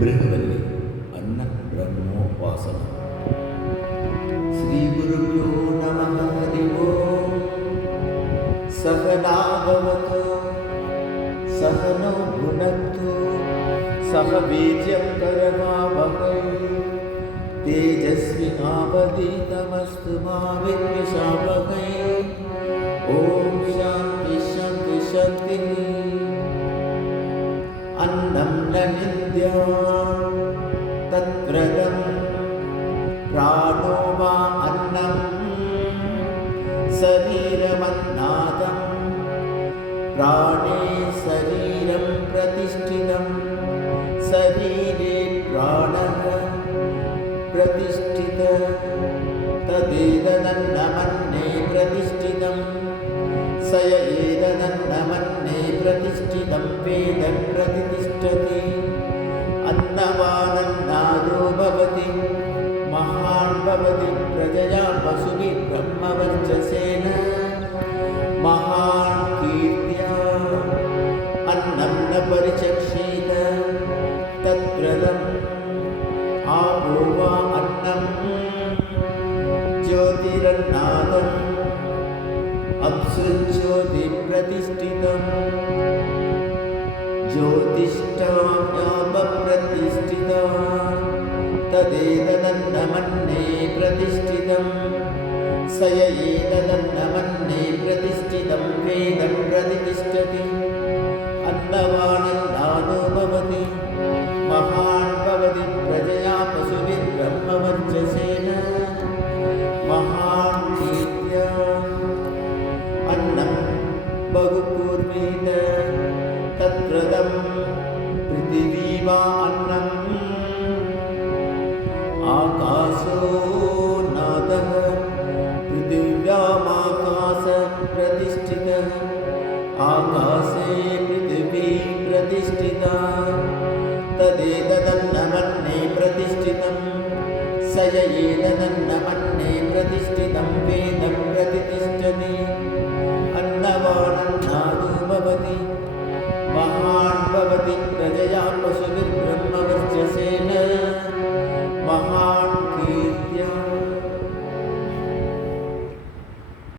బృహవల్లి అన్న బ్రహ్మోపాసన. శ్రీ గురుభ్యో నమః. హరి ఓం. సహనా భవతు సహనౌ భునక్తు సహ వీర్యం కరవావహై తేజస్వినావధీతమస్తు మా విద్విషావహై. ఓం శాంతి శాంతి శాంతి. అన్నం న నింద్యాత్ తత్ప్రదం ప్రాణో వా అన్నం శరీరమన్నాదం ప్రాణే శరీరం ప్రతిష్ఠితం శరీరే ప్రాణః ప్రతిష్ఠితః తదేదన్నమన్నే ప్రతిష్ఠితం స ఏదన్నమన్నే ప్రతిష్ఠితం వేద ప్రతిష్ఠతి. అన్నవానన్నాదో భవతి మహాన్ భవతి ప్రజయా పశుభిః బ్రహ్మవర్చసేన మహాన్ కీర్త్యా. అన్నం న పరిచక్షేత తత్ప్రదం ఆపో వా అన్నం జ్యోతిరన్నాదం అప్సృజ్యోతి ప్రతిష్ఠితం జ్యోతిష్టాప్రతిష్ఠితా తదేదన్నమన్నే ప్రతిష్ఠితం స ఏదన్నమన్నే ప్రతిష్ఠితం వేద ప్రతిష్ఠతి. అన్నవానన్నాదో భవతి మహాన్ భవతి ప్రజయా పశుభిః బ్రహ్మవర్చసేన మహాన్ కీర్త్యా. అన్నం బహుపూర్వేత తత్ప్రదం పృథివీ వా అన్నం ఆకాశో నాదః పృథివ్యామాకాశ ప్రతిష్ఠితః ఆకాశే పృథివీ ప్రతిష్ఠితా తదేదన్నమన్నే ప్రతిష్ఠితం స ఏదన్నమన్నే ప్రతిష్ఠితం వేద ప్రతిష్ఠతి. అన్నవానన్నాదో భవతి మహాన్ భవతి ప్రజయా పశుభిః బ్రహ్మవర్చసేన